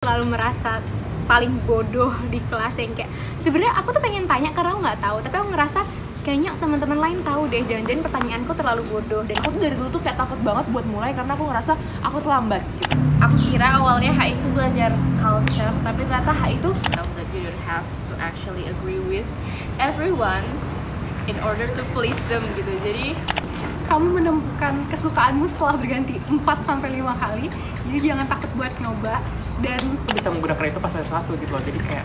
selalu merasa paling bodoh di kelas, yang kayak sebenarnya aku tuh pengen tanya karena aku nggak tahu, tapi aku ngerasa kayaknya teman-teman lain tahu deh, jangan-jangan pertanyaanku terlalu bodoh. Dan aku dari dulu tuh kayak takut banget buat mulai karena aku ngerasa aku terlambat gitu. Aku kira awalnya HI itu belajar culture, tapi ternyata HI itu that you don't have to actually agree with everyone in order to please them gitu. Jadi kamu menemukan kesukaanmu setelah berganti 4-5 kali, jadi jangan takut buat nyoba. Dan bisa menggunakan itu pas semester 1 gitu loh, jadi kayak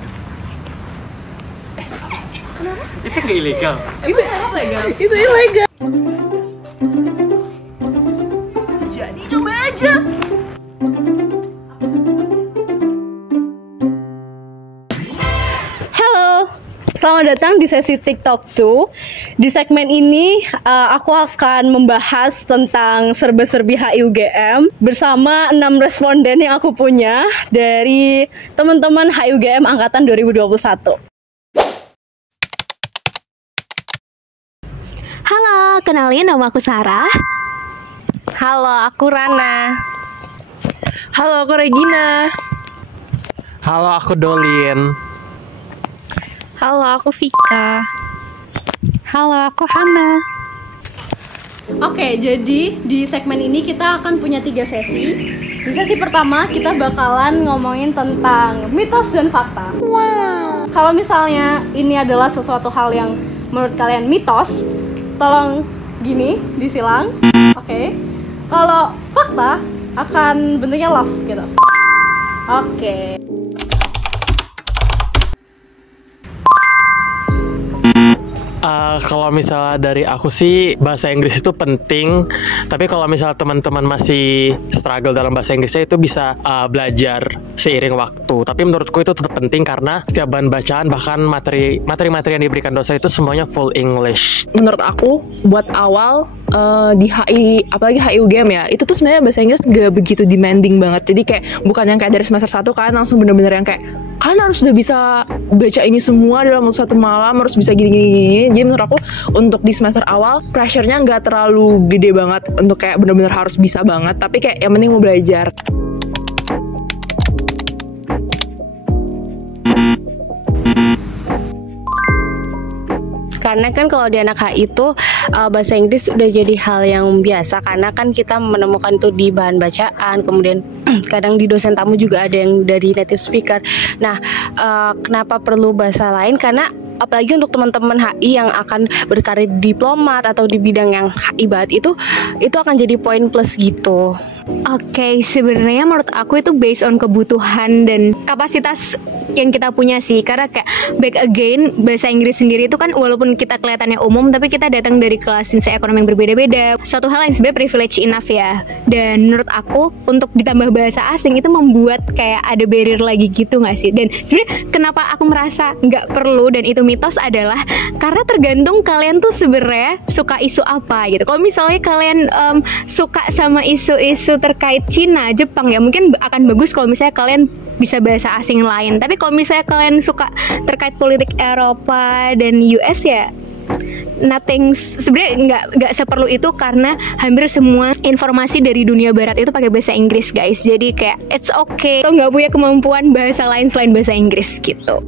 kenapa? Itu nggak ilegal? Itu legal. Itu ilegal. Jadi coba aja. Selamat datang di sesi TikTok 2. Di segmen ini aku akan membahas tentang serba-serbi HI UGM bersama 6 responden yang aku punya dari teman-teman HI UGM angkatan 2021. Halo, kenalin nama aku Sarah. halo, aku Rana. Halo, aku Regina. Halo, aku Dolin. Halo, aku Vika. Halo, aku Hana. Oke, jadi di segmen ini kita akan punya 3 sesi. Di sesi pertama kita bakalan ngomongin tentang mitos dan fakta. Wow. Kalau misalnya ini adalah sesuatu hal yang menurut kalian mitos, tolong gini disilang. Oke. Kalau fakta akan bentuknya love gitu. Oke. Kalau misalnya dari aku sih bahasa Inggris itu penting, tapi kalau misalnya teman-teman masih struggle dalam bahasa Inggrisnya itu bisa belajar seiring waktu. Tapi menurutku itu tetap penting karena setiap bahan bacaan bahkan materi-materi yang diberikan dosen itu semuanya full English. Menurut aku buat awal di HI, apalagi HI UGM ya, itu tuh sebenarnya bahasa Inggris gak begitu demanding banget. Jadi kayak bukan yang kayak dari semester 1 kan langsung bener-bener yang kayak kalian harus udah bisa baca ini semua dalam satu malam, harus bisa gini. Jadi menurut aku untuk di semester awal pressure-nya nggak terlalu gede banget untuk kayak bener-bener harus bisa banget, tapi kayak yang penting mau belajar. Karena kan kalau di anak HI itu bahasa Inggris udah jadi hal yang biasa, karena kan kita menemukan itu di bahan bacaan, kemudian kadang di dosen tamu juga ada yang dari native speaker. Nah, kenapa perlu bahasa lain? Karena apalagi untuk teman-teman HI yang akan berkarir diplomat atau di bidang yang HI banget itu akan jadi poin plus gitu. Oke, sebenarnya menurut aku itu based on kebutuhan dan kapasitas yang kita punya sih. Karena kayak back again, bahasa Inggris sendiri itu kan walaupun kita kelihatannya umum, tapi kita datang dari kelas misalnya ekonomi yang berbeda-beda. Suatu hal yang sebenarnya privilege enough ya. Dan menurut aku untuk ditambah bahasa asing itu membuat kayak ada barrier lagi gitu nggak sih? Dan sebenarnya kenapa aku merasa nggak perlu dan itu mitos adalah karena tergantung kalian tuh sebenarnya suka isu apa gitu. Kalau misalnya kalian suka sama isu-isu terkait Cina, Jepang ya mungkin akan bagus kalau misalnya kalian bisa bahasa asing lain. Tapi kalau misalnya kalian suka terkait politik Eropa dan US ya nothing, sebenarnya nggak seperlu itu karena hampir semua informasi dari dunia barat itu pakai bahasa Inggris guys. Jadi kayak it's okay kalau nggak punya kemampuan bahasa lain selain bahasa Inggris gitu.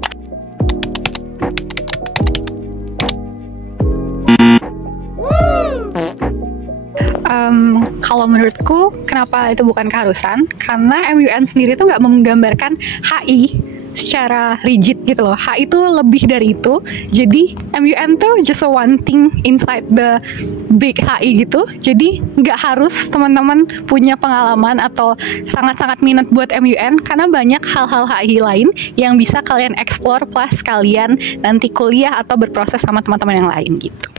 Kalau menurutku kenapa itu bukan keharusan, karena MUN sendiri tuh nggak menggambarkan HI secara rigid gitu loh. HI itu lebih dari itu. Jadi MUN tuh just a one thing inside the big HI gitu. Jadi nggak harus teman-teman punya pengalaman atau sangat-sangat minat buat MUN, karena banyak hal-hal HI lain yang bisa kalian explore plus kalian nanti kuliah atau berproses sama teman-teman yang lain gitu.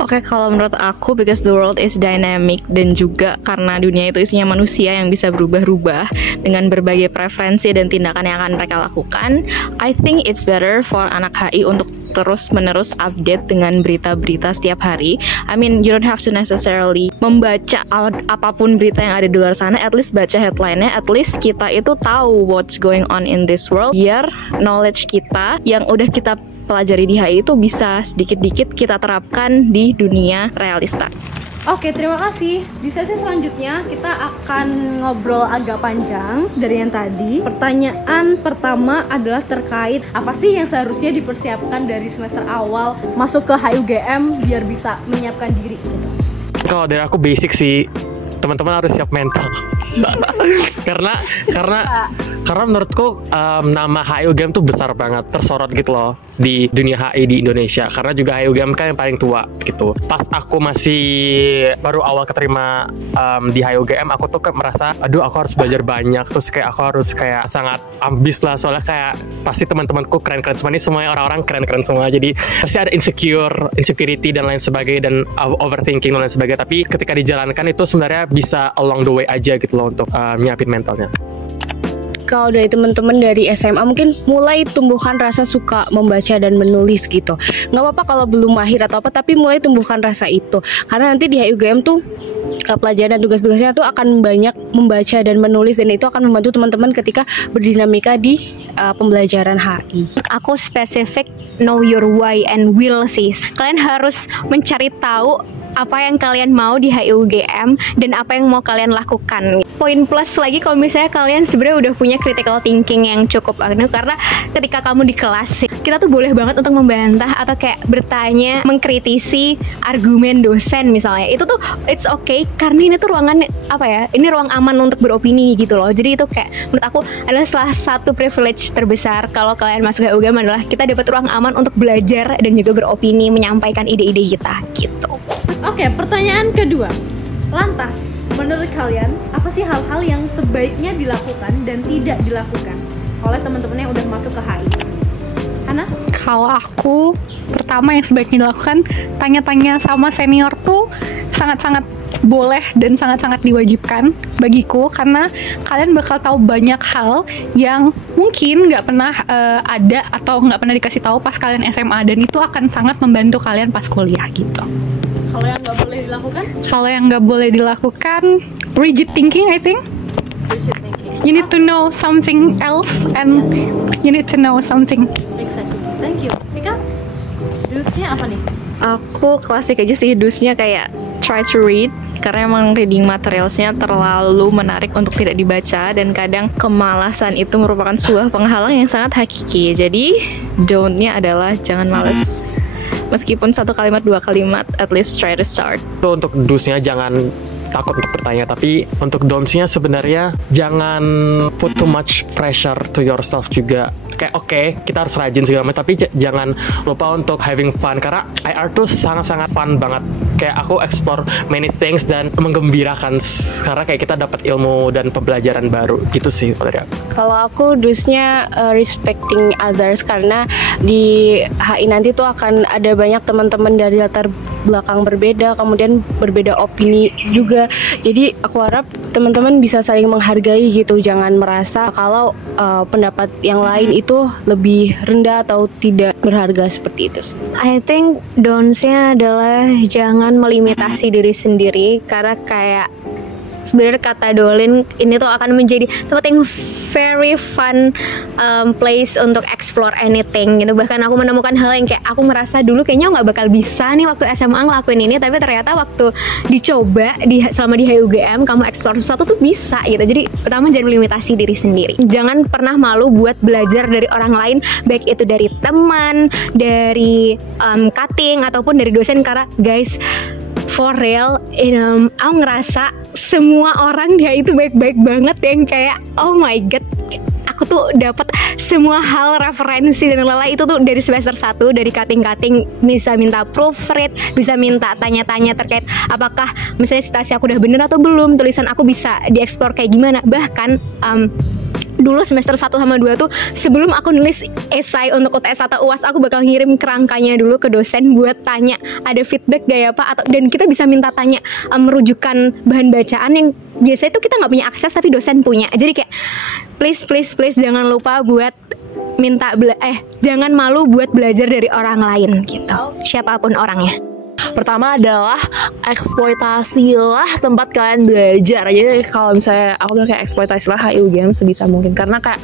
Oke, kalau menurut aku because the world is dynamic dan juga karena dunia itu isinya manusia yang bisa berubah-ubah dengan berbagai preferensi dan tindakan yang akan mereka lakukan, I think it's better for anak HI untuk terus-menerus update dengan berita-berita setiap hari. I mean, you don't have to necessarily membaca apapun berita yang ada di luar sana, at least baca headline-nya, at least kita itu tahu what's going on in this world, biar knowledge kita yang udah kita pelajari di HI itu bisa sedikit-dikit kita terapkan di dunia realista. Oke, terima kasih. Di sesi selanjutnya kita akan ngobrol agak panjang dari yang tadi. Pertanyaan pertama adalah terkait apa sih yang seharusnya dipersiapkan dari semester awal masuk ke HUGM biar bisa menyiapkan diri gitu. Kalau dari aku basic sih, teman-teman harus siap mental. karena menurutku nama HUGM tuh besar banget, tersorot gitu loh di dunia HI di Indonesia, karena juga HUGM kan yang paling tua gitu. Pas aku masih baru awal keterima di HUGM, aku tuh kayak merasa aduh aku harus belajar banyak, terus kayak aku harus kayak sangat ambis lah, soalnya kayak pasti teman-temanku keren-keren semua, ini semuanya orang-orang keren-keren semua, jadi pasti ada insecurity dan lain sebagainya, dan overthinking dan lain sebagainya. Tapi ketika dijalankan itu sebenarnya bisa along the way aja gitu loh untuk nyiapin mentalnya. Kalau dari teman-teman dari SMA mungkin mulai tumbuhkan rasa suka membaca dan menulis gitu. Nggak apa-apa kalau belum mahir atau apa, tapi mulai tumbuhkan rasa itu. Karena nanti di HUGM tuh pelajaran dan tugas-tugasnya tuh akan banyak membaca dan menulis, dan itu akan membantu teman-teman ketika berdinamika di pembelajaran HI. Aku spesifik know your why and will sih. Kalian harus mencari tahu apa yang kalian mau di HUGM dan apa yang mau kalian lakukan. Poin plus lagi kalau misalnya kalian sebenarnya udah punya critical thinking yang cukup anu, karena ketika kamu di kelas kita tuh boleh banget untuk membantah atau kayak bertanya, mengkritisi argumen dosen misalnya. Itu tuh it's okay karena ini tuh ruangan apa ya? Ini ruang aman untuk beropini gitu loh. Jadi itu kayak menurut aku adalah salah satu privilege terbesar kalau kalian masuk HUGM adalah kita dapat ruang aman untuk belajar dan juga beropini, menyampaikan ide-ide kita gitu. Oke, pertanyaan kedua. Lantas, menurut kalian, apa sih hal-hal yang sebaiknya dilakukan dan tidak dilakukan oleh teman-teman yang udah masuk ke HI? Hana? Kalau aku, pertama yang sebaiknya dilakukan, tanya-tanya sama senior tuh sangat-sangat boleh dan sangat-sangat diwajibkan bagiku, karena kalian bakal tahu banyak hal yang mungkin nggak pernah ada atau nggak pernah dikasih tahu pas kalian SMA, dan itu akan sangat membantu kalian pas kuliah gitu. Kalau yang nggak boleh dilakukan? Kalau yang nggak boleh dilakukan, rigid thinking, I think. Rigid thinking. You need to know something else, and you need to know something. Exactly. Thank you. Vika, dusnya apa nih? Aku klasik aja sih, dusnya kayak try to read, karena emang reading materialsnya terlalu menarik untuk tidak dibaca, dan kadang kemalasan itu merupakan sebuah penghalang yang sangat hakiki. Jadi don't-nya adalah jangan males. Meskipun 1 kalimat 2 kalimat, at least try to start. Untuk dusnya jangan takut untuk bertanya, tapi untuk don'ts-nya sebenarnya jangan put too much pressure to yourself juga. Kayak oke, kita harus rajin segala macam, tapi jangan lupa untuk having fun, karena IR tuh sangat-sangat fun banget. Kayak aku explore many things dan menggembirakan, karena kayak kita dapat ilmu dan pembelajaran baru gitu sih dari aku. Kalau aku dusnya respecting others, karena di HI nanti tuh akan ada banyak teman-teman dari latar belakang berbeda, kemudian berbeda opini juga. Jadi aku harap teman-teman bisa saling menghargai gitu, jangan merasa kalau pendapat yang lain itu lebih rendah atau tidak berharga seperti itu. I think don'ts-nya adalah jangan melimitasi diri sendiri, karena kayak sebenarnya kata Dolin ini tuh akan menjadi tempat yang very fun place untuk explore anything gitu. Bahkan aku menemukan hal yang kayak aku merasa dulu kayaknya nggak bakal bisa nih waktu SMA ngelakuin ini, tapi ternyata waktu dicoba selama di HUGM kamu explore sesuatu tuh bisa gitu. Jadi pertama jangan melimitasi diri sendiri, jangan pernah malu buat belajar dari orang lain, baik itu dari teman, dari cutting ataupun dari dosen, karena guys for real, aku ngerasa semua orang dia itu baik-baik banget, yang kayak oh my god, aku tuh dapat semua hal referensi dan lain-lain itu tuh dari semester 1, dari cutting-cutting, bisa minta proofread, bisa minta tanya-tanya terkait apakah misalnya citasi aku udah bener atau belum, tulisan aku bisa dieksplor kayak gimana. Bahkan dulu semester 1 sama 2 tuh sebelum aku nulis esai untuk UTS atau UAS, aku bakal ngirim kerangkanya dulu ke dosen buat tanya ada feedback gak ya Pak, dan kita bisa minta tanya merujukan bahan bacaan yang biasanya tuh kita nggak punya akses tapi dosen punya. Jadi kayak please jangan lupa buat jangan malu buat belajar dari orang lain gitu, siapapun orangnya. Pertama adalah eksploitasilah tempat kalian belajar. Jadi kalau misalnya aku bilang kayak eksploitasilah HUGM sebisa mungkin, karena kayak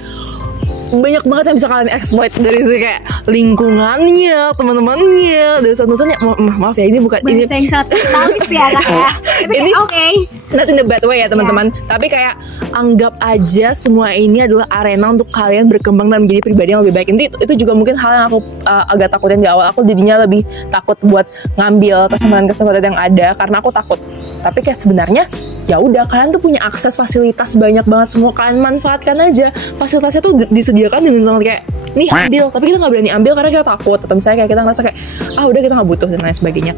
banyak banget yang bisa kalian exploit dari segi kayak lingkungannya, teman-temannya, dosen-dosennya. Maaf ya, ini bukan ini Bahasa yang sangat talis ya kak ya. Tapi ini kayak oke. not in the bad way ya teman-teman. Tapi kayak anggap aja semua ini adalah arena untuk kalian berkembang dan menjadi pribadi yang lebih baik. Itu juga mungkin hal yang aku agak takutin di awal. Aku jadinya lebih takut buat ngambil kesempatan-kesempatan yang ada karena aku takut. Tapi kayak sebenarnya ya udah, kalian tuh punya akses fasilitas banyak banget, semua kalian manfaatkan aja. Fasilitasnya tuh disediakan dengan sangat kayak nih ambil, tapi kita nggak berani ambil karena kita takut, atau misalnya kayak kita ngerasa kayak udah kita nggak butuh dan lain sebagainya.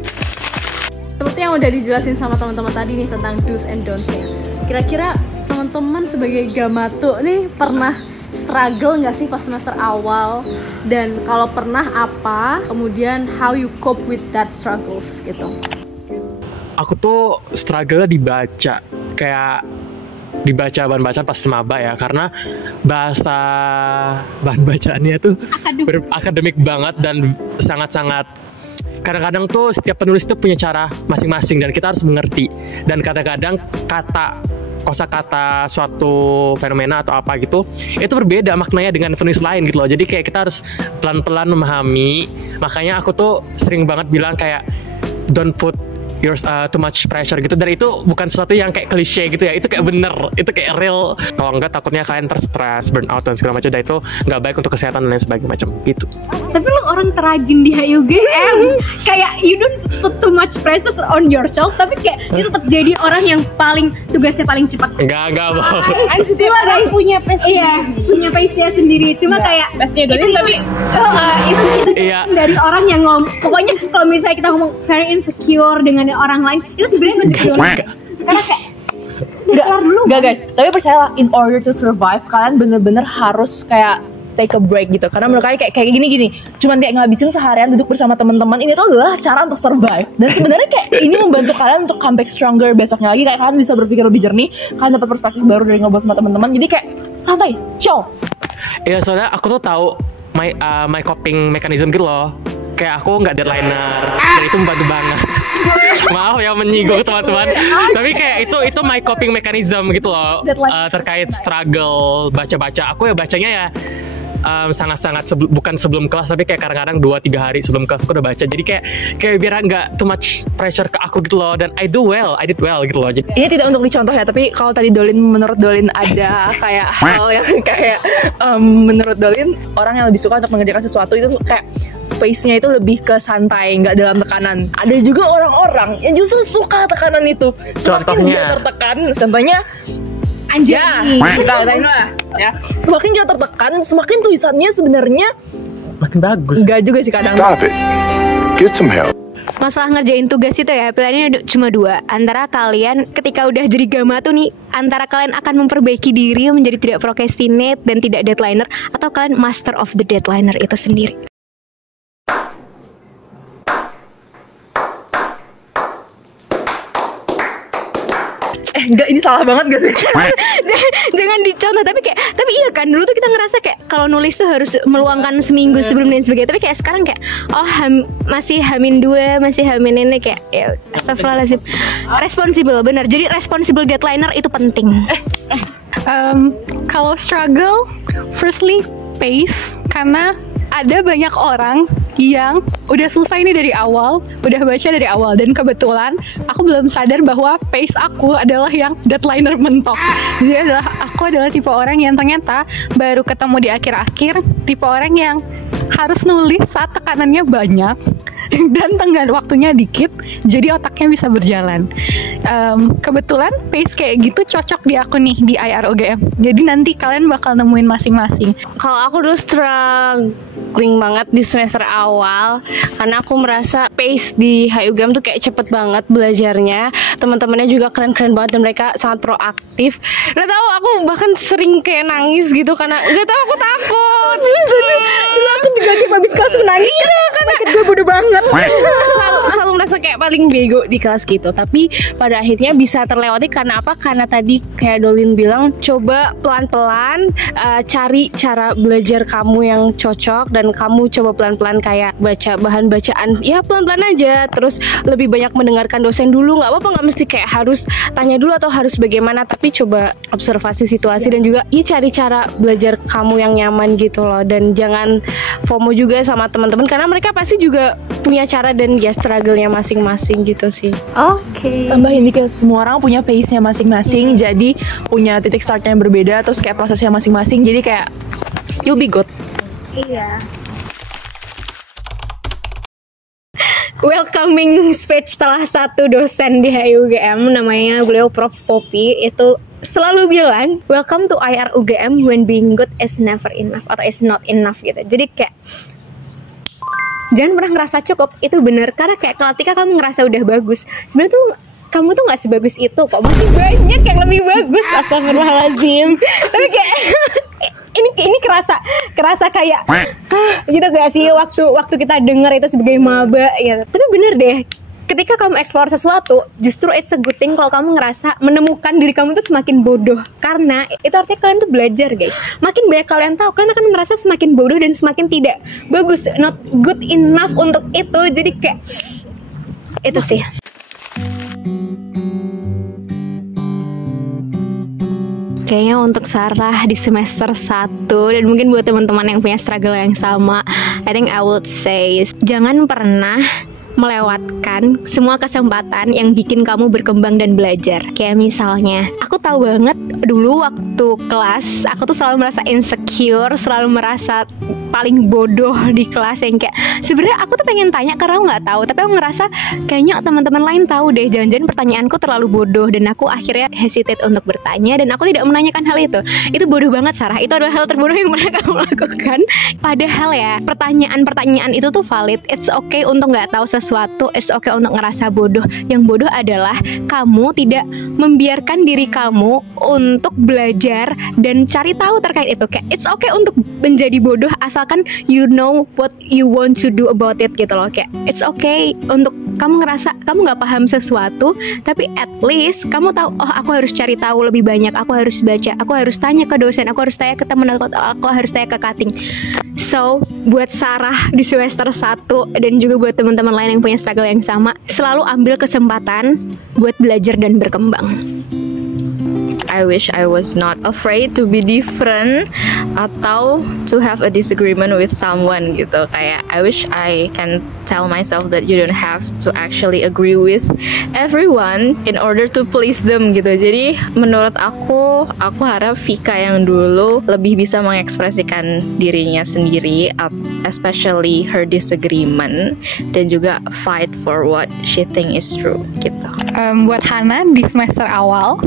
Seperti yang udah dijelasin sama teman-teman tadi nih tentang do's and don'ts-nya. Kira-kira teman-teman sebagai Gamatu nih pernah struggle nggak sih pas semester awal? Dan kalau pernah apa? Kemudian how you cope with that struggles gitu? Aku tuh struggle dibaca, kayak dibaca bahan bacaan pas semaba ya, karena bahasa bahan bacaannya tuh akademik banget dan sangat-sangat, kadang-kadang tuh setiap penulis tuh punya cara masing-masing dan kita harus mengerti. Dan kadang-kadang kosakata suatu fenomena atau apa gitu itu berbeda maknanya dengan penulis lain gitu loh. Jadi kayak kita harus pelan-pelan memahami. Makanya aku tuh sering banget bilang kayak don't put too much pressure gitu, dan itu bukan sesuatu yang kayak klise gitu ya, itu kayak bener, itu kayak real. Kalau enggak takutnya kalian terstress, burnout dan segala macam, dan itu nggak baik untuk kesehatan dan lain sebagainya macam gitu. Tapi lu orang terajin di HUGM. Kayak you don't put too much pressure on yourself, tapi kayak you tetap jadi orang yang tugasnya paling cepat. Enggak mau. Cuma guys punya pace. Iya, punya pace-nya sendiri. Cuma kayak pace-nya Dolin tapi itu Iya. dari orang yang pokoknya kalau misalnya kita ngomong very insecure dengan orang lain, itu sebenarnya nunjuk Dolin. Karena kayak Enggak guys, tapi percayalah, in order to survive kalian bener-bener harus kayak take a break gitu. Karena menurut kalian kayak gini cuman kayak ngabisin seharian duduk bersama teman-teman, ini tuh adalah cara untuk survive. Dan sebenarnya kayak ini membantu kalian untuk comeback stronger besoknya lagi. Kayak kalian bisa berpikir lebih jernih, kalian dapat perspektif baru dari ngobrol sama teman-teman. Jadi kayak santai, chill. Iya, soalnya aku tuh tahu my coping mechanism gitu loh. Kayak aku nggak deadliner, dan itu membantu banget. Maaf ya menyinggung teman-teman, tapi kayak itu my coping mechanism gitu loh, terkait struggle baca-baca. Aku ya bacanya ya sangat-sangat bukan sebelum kelas, tapi kayak kadang-kadang 2-3 hari sebelum kelas aku udah baca. Jadi kayak biar nggak too much pressure ke aku gitu loh, dan I did well gitu loh. Jadi ini tidak untuk dicontoh ya, tapi kalau tadi menurut Dolin ada kayak hal yang kayak menurut Dolin orang yang lebih suka untuk mengerjakan sesuatu itu kayak pace-nya itu lebih ke santai, nggak dalam tekanan. Ada juga orang-orang yang justru suka tekanan itu. Semakin dia tertekan, contohnya anjir, kita lah ya. Semakin dia tertekan, semakin tulisannya sebenarnya makin bagus. Nggak juga sih kadang. Stop it. Get some help. Masalah ngerjain tugas itu ya, pilihannya cuma 2. Antara kalian ketika udah jadi Gamatu nih, antara kalian akan memperbaiki diri menjadi tidak procrastinate dan tidak deadliner, atau kalian master of the deadliner itu sendiri. Enggak, ini salah banget gak sih? Jangan dicontoh, tapi iya kan dulu tuh kita ngerasa kayak kalau nulis tuh harus meluangkan seminggu sebelum dan sebagainya. Tapi kayak sekarang kayak masih H-2, masih H- ini kayak ya astagfirullahaladzim. Responsible, benar. Jadi responsible deadliner itu penting. Kalau struggle, firstly pace, karena ada banyak orang yang udah selesai nih dari awal, udah baca dari awal, dan kebetulan aku belum sadar bahwa pace aku adalah yang deadliner mentok. Jadi aku adalah tipe orang yang ternyata baru ketemu di akhir-akhir, tipe orang yang harus nulis saat tekanannya banyak dan tenggat waktunya dikit, jadi otaknya bisa berjalan. Kebetulan pace kayak gitu cocok di aku nih di IROGM. Jadi nanti kalian bakal nemuin masing-masing. Kalau aku dulu struggling banget di semester awal karena aku merasa pace di HUGM tuh kayak cepet banget belajarnya. Teman-temannya juga keren-keren banget dan mereka sangat proaktif. Gak tahu, aku bahkan sering kayak nangis gitu karena gak tahu, aku takut. Dulu aku juga habis kelas menangis. Iya, karena gue bodoh banget. selalu merasa kayak paling bego di kelas gitu. Tapi pada akhirnya bisa terlewati karena apa? Karena tadi kayak Dolin bilang, coba pelan-pelan cari cara belajar kamu yang cocok dan kamu coba pelan-pelan kayak baca bahan bacaan ya pelan-pelan aja, terus lebih banyak mendengarkan dosen dulu, nggak apa-apa, nggak mesti kayak harus tanya dulu atau harus bagaimana, tapi coba observasi situasi dan juga ya cari cara belajar kamu yang nyaman gitu loh. Dan jangan FOMO juga sama teman-teman karena mereka pasti juga punya cara dan ya struggle-nya masing-masing gitu sih. Oke. Tambahin dikit, semua orang punya pace-nya masing-masing, jadi punya titik start-nya yang berbeda, terus kayak prosesnya masing-masing, jadi kayak you'll be good. Iya. Welcoming speech salah satu dosen di HIUGM, namanya beliau Prof. Poppy, itu selalu bilang welcome to IR UGM when being good is never enough atau is not enough gitu. Jadi kayak jangan pernah ngerasa cukup, itu bener. Karena kayak ketika kamu ngerasa udah bagus, sebenarnya tuh kamu tuh nggak sebagus itu kok, masih banyak yang lebih bagus. Astagfirullahaladzim. Tapi kayak ini kerasa kayak gitu gak sih waktu kita dengar itu sebagai maba ya. Tapi bener deh, ketika kamu explore sesuatu, justru it's a good thing kalau kamu ngerasa menemukan diri kamu tuh semakin bodoh. Karena itu artinya kalian tuh belajar guys. Makin banyak kalian tahu, kalian akan merasa semakin bodoh dan semakin tidak bagus, not good enough untuk itu. Jadi kayak itu sih. Kayaknya untuk Sarah di semester 1 dan mungkin buat teman-teman yang punya struggle yang sama, I think I would say jangan pernah melewatkan semua kesempatan yang bikin kamu berkembang dan belajar. Kayak misalnya, aku tahu banget dulu waktu kelas, aku tuh selalu merasa insecure, selalu merasa paling bodoh di kelas, yang kayak sebenarnya aku tuh pengen tanya karena aku nggak tahu, tapi aku ngerasa kayaknya teman-teman lain tahu deh, jangan-jangan pertanyaanku terlalu bodoh, dan aku akhirnya hesitate untuk bertanya dan aku tidak menanyakan hal itu. Itu bodoh banget Sarah, itu adalah hal terbodoh yang pernah kamu lakukan. Padahal ya, pertanyaan-pertanyaan itu tuh valid. It's okay untuk nggak tahu sesuatu, it's okay untuk ngerasa bodoh. Yang bodoh adalah kamu tidak membiarkan diri kamu untuk belajar dan cari tahu terkait itu. Kayak it's okay untuk menjadi bodoh asalkan you know what you want to do about it gitu loh. Kayak it's okay untuk kamu ngerasa kamu nggak paham sesuatu, tapi at least kamu tahu, oh aku harus cari tahu lebih banyak, aku harus baca, aku harus tanya ke dosen, aku harus tanya ke teman, aku harus tanya ke cutting. So buat Sarah di semester 1 dan juga buat teman-teman lain yang punya struggle yang sama, selalu ambil kesempatan buat belajar dan berkembang. I wish I was not afraid to be different atau to have a disagreement with someone gitu. Kayak I wish I can tell myself that you don't have to actually agree with everyone in order to please them gitu. Jadi menurut aku harap Vika yang dulu lebih bisa mengekspresikan dirinya sendiri, especially her disagreement, dan juga fight for what she think is true gitu. Buat Hana di semester awal,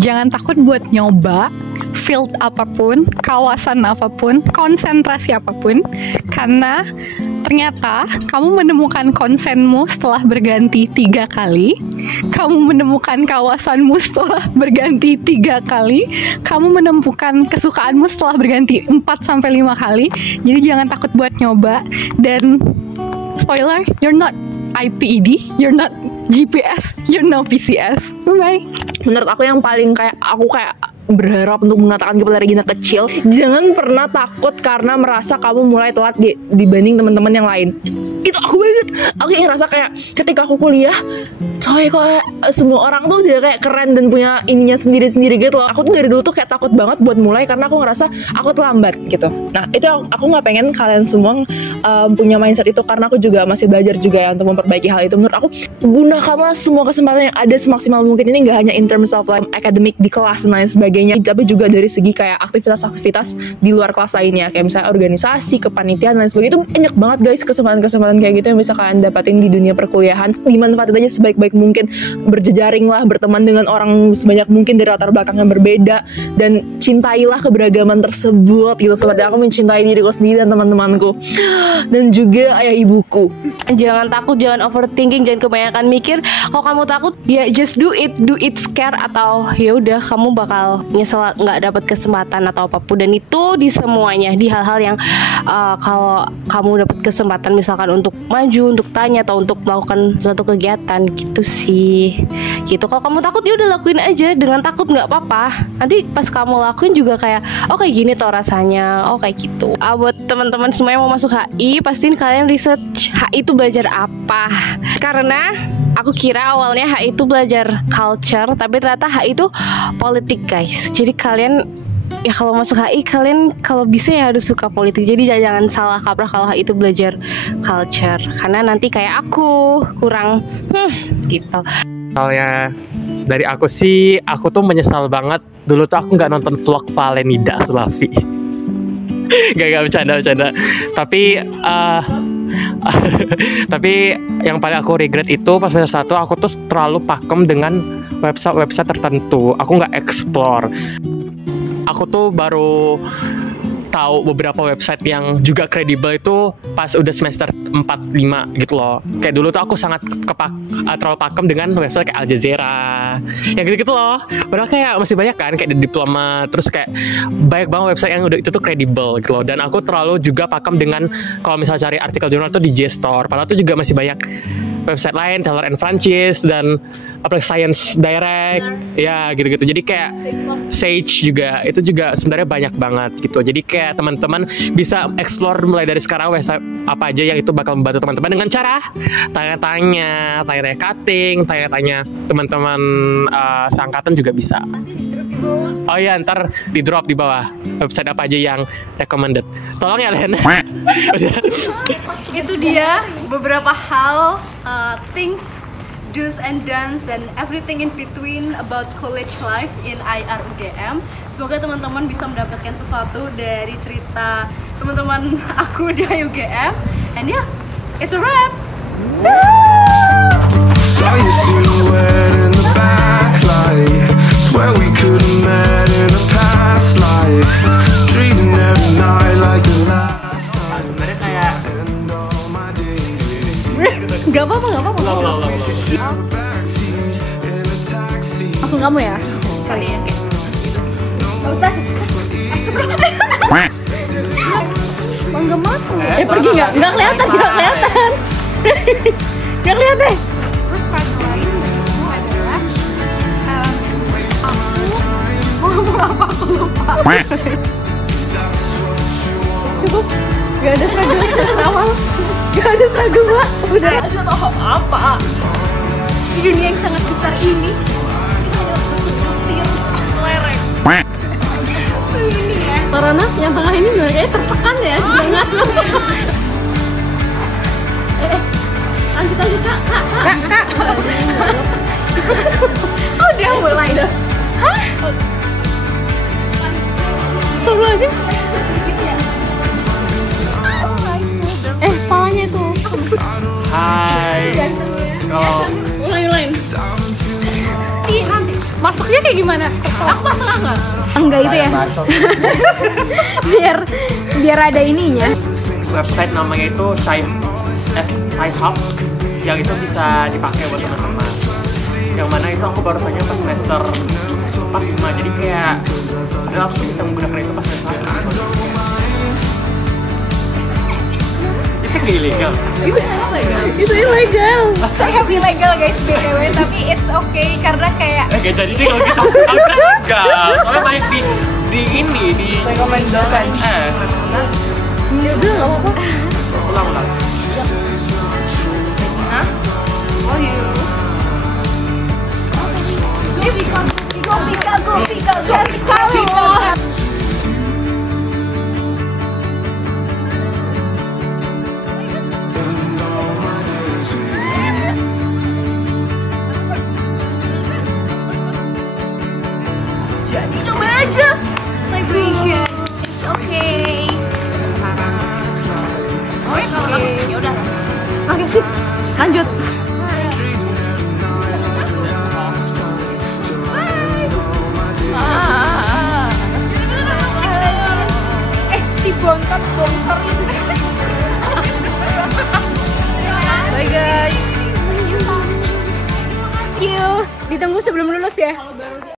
jangan takut buat nyoba field apapun, kawasan apapun, konsentrasi apapun, karena ternyata kamu menemukan konsenmu setelah berganti 3 kali, kamu menemukan kawasanmu setelah berganti 3 kali, kamu menemukan kesukaanmu setelah berganti 4-5 kali. Jadi jangan takut buat nyoba. Dan spoiler, you're not IPED, you're not GPS, you're not PCS. Bye-bye. Menurut aku yang paling aku berharap untuk mengatakan kepada Regina kecil, jangan pernah takut karena merasa kamu mulai telat dibanding teman-teman yang lain. Itu aku banget. Aku yang ngerasa kayak ketika aku kuliah, coy kok semua orang tuh udah kayak keren dan punya ininya sendiri-sendiri gitu loh. Aku tuh dari dulu tuh kayak takut banget buat mulai karena aku ngerasa aku terlambat gitu. Nah itu aku nggak pengen kalian semua punya mindset itu, karena aku juga masih belajar juga ya untuk memperbaiki hal itu. Menurut aku, gunakanlah semua kesempatan yang ada semaksimal mungkin. Ini nggak hanya in terms of like academic di kelas dan lain sebagainya, tapi juga dari segi kayak aktivitas-aktivitas di luar kelas lainnya, kayak misalnya organisasi, kepanitiaan dan lain sebagainya. Itu banyak banget guys kesempatan-kesempatan kayak gitu yang bisa kalian dapatin di dunia perkuliahan. Dimanfaatin aja sebaik-baik mungkin, berjejaring lah, berteman dengan orang sebanyak mungkin dari latar belakang yang berbeda, dan cintailah keberagaman tersebut gitu, seperti aku mencintai diriku sendiri dan teman-temanku dan juga ayah ibuku. Jangan takut, jangan overthinking, jangan kebanyakan mikir. Kalau kamu takut, ya just do it scare, atau ya udah kamu bakal nyesel nggak dapat kesempatan atau apapun. Dan itu di semuanya, di hal-hal yang kalau kamu dapat kesempatan misalkan untuk maju, untuk tanya atau untuk melakukan suatu kegiatan gitu sih. Gitu. Kalau kamu takut ya udah lakuin aja, dengan takut nggak apa-apa. Nanti pas kamu lakuin juga kayak oh kayak gini toh rasanya, oh kayak gitu. Buat teman-teman semua yang mau masuk HI, pastiin kalian research HI itu belajar apa. Karena aku kira awalnya HI itu belajar culture, tapi ternyata HI itu politik guys. Jadi kalian ya kalau masuk HI kalian kalau bisa ya harus suka politik. Jadi jangan salah kaprah kalau HI itu belajar culture, karena nanti kayak aku kurang gitu. Soalnya dari aku sih, aku tuh menyesal banget dulu tuh aku nggak nonton vlog Valenida Sulafi. Gak bercanda. Tapi tapi yang paling aku regret itu pas semester 1 aku tuh terlalu pakem dengan website tertentu. Aku nggak explore. Aku tuh baru tahu beberapa website yang juga kredibel itu pas udah semester 4-5 gitu loh. Kayak dulu tuh aku sangat terlalu pakem dengan website kayak Al Jazeera, yang gitu-gitu loh. Padahal kayak masih banyak kan kayak The Diplomat, terus kayak banyak banget website yang udah itu tuh kredibel gitu loh. Dan aku terlalu juga pakem dengan kalau misalnya cari artikel jurnal tuh di JSTOR. Padahal tuh juga masih banyak website lain, Taylor and Francis dan apa Science Direct, ya gitu-gitu. Jadi kayak Sage juga itu juga sebenarnya banyak banget gitu. Jadi kayak teman-teman bisa explore mulai dari sekarang website apa aja yang itu bakal membantu teman-teman dengan cara tanya-tanya cutting, tanya-tanya teman-teman seangkatan juga bisa. Oh iya, ntar di drop di bawah website apa aja yang recommended. Tolong ya Len. Itu dia beberapa hal, things, do's and don'ts, and everything in between about college life in IR UGM. Semoga teman-teman bisa mendapatkan sesuatu dari cerita teman-teman aku di UGM. And yeah, it's a wrap. Saw your silhouette in the backlight. Swear we could have met in a past life. Dreaming every night like the last time. Sebenarnya kayak Gak apa-apa. Langsung kamu ya? Kalian kayak gak usah Enggak matang. Pergi nggak? Nggak kelihatan. Nggak kelihatan. Terus struggle lain itu adalah aku mau ngomong apa aku lupa. Cukup. Gak ada struggle dari awal. Gak ada struggle Mbak. Udah. Aduh tau apa? Di dunia yang sangat besar ini kita hanya sebutir lereng. Ini ya. Karena yang tengah ini kayaknya tertekan ya. Jangan. Lanjut kak. Oh udah mulai dah. Hah? Astagfirullahaladzim. Gitu ya? Palanya tuh. Hai. Kalau Ulang. Masaknya kayak gimana? Aku masak enggak? Enggak itu ya. biar ada ininya. website namanya itu Side Hub yang itu bisa dipakai buat teman-teman. Yang mana itu aku baru tanya pas semester 4-5, jadi kayak aku bisa menggunakan itu pas semester 4. Itu kayak ilegal. Itu ilegal. Saya ilegal guys BTW, tapi it's okay karena kayak Gak jadi deh kalau gitu. Aku ilegal. Soalnya banyak di rekomendasi. Ya udah nggak apa-apa. Ulang. Nah, oh you go cari kali. Jadi coba aja. Vibration, it's okay. Sekarang. Oh ya kalau kamu ya udah. Oke sip. Lanjut. Si bontot bongsor ini. Bye guys. Thank you. Ditunggu sebelum lulus ya.